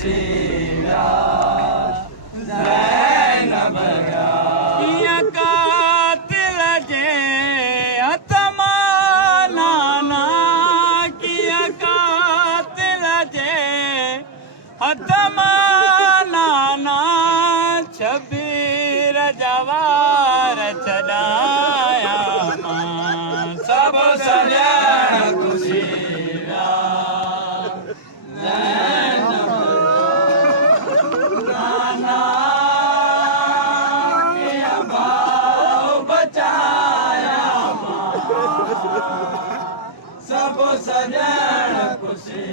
खुशी ज़ैनब जा कीअं कातिल जे हथ मां नाना कीअं कातिल जे हथ मां नाना शबीर जवार छॾाया मां सभु सॼण खुशी सभु सॼण खुशी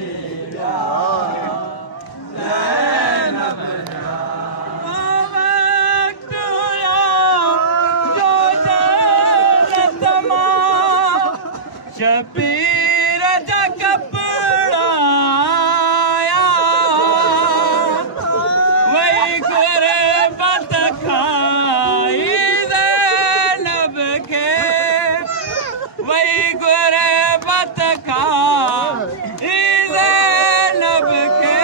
ज़ैनब जा वक़्तु हुयो जो जन्नत मां शबीर जा कपिड़ा आया वही गुरबत खाई ज़ैनब खे वही गुरबत खाई ज़ैनब खे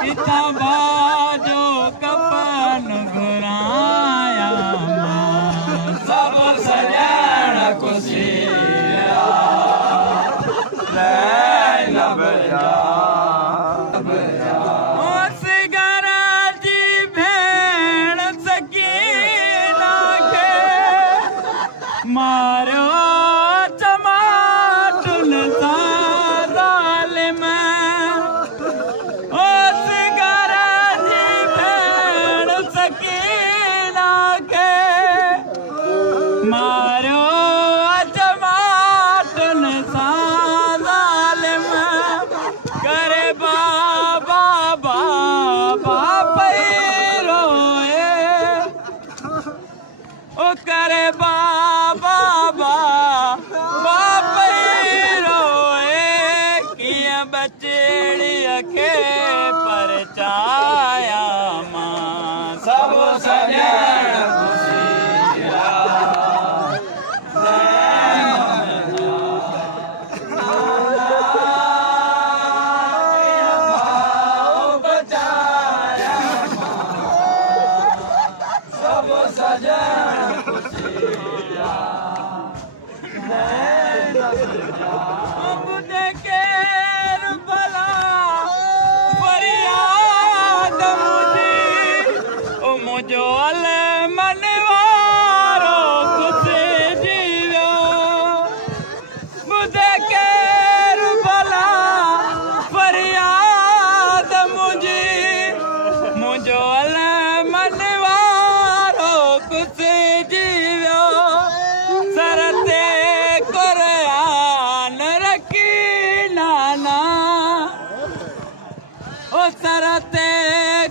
पिता बाजो कफन घुराया मां सभु सॼण खुशी ज़ैनब जा असगर जी भेण सकीना खे मारियो चमाटुन सां ज़ालिम असगर जी भेण सकीना खे मारियो चमाटुन सां ज़ालिम करे बाबा बाबा पई रोए ओ करे बाबा बाबा पई रोए कीअं बचड़ीअ खे परचाया मां सभु सॼण खुशी बुढ़े केर भला फरियाद मुंहिंजी ओ मुंहिंजो अल मनवारो ख़ुशि वियो बुढ़े केर भला फरियाद मुंहिंजी मुंहिंजो अल मनवारो ख़ुशि वियो सर ते क़ुरान रखी नाना ओ सर ते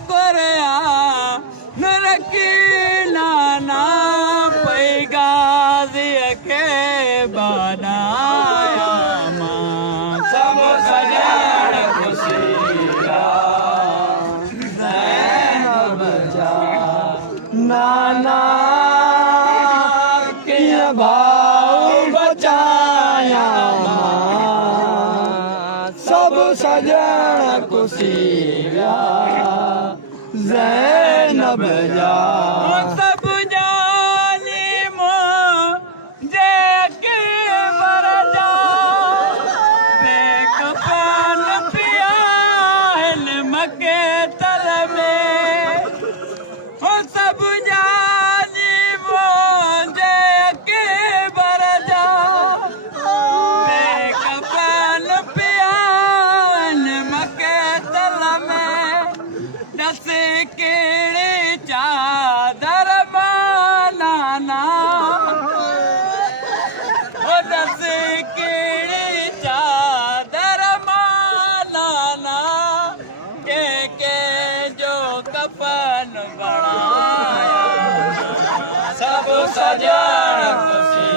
क़ुरान रखी नाना पई गाज़ीअ खे बनाया मां सभु सॼण खुशी ज़ैनब जा नाना कीअं भाऊ बचाया सभु सॼण खुशी ज़ैनब जा सभु ॼाणीमो जे अकबर जा बेकफ़न पिया आहिनि मके तल में हो सभु ॼाणीमो जे अकबर जा बेकफ़न पिया आहिनि मके तल में दस कहिड़ी चादर मां नाना ओ दस कहिड़ी चादर मां नाना के जो कफन बणाया सभु सॼण खुशी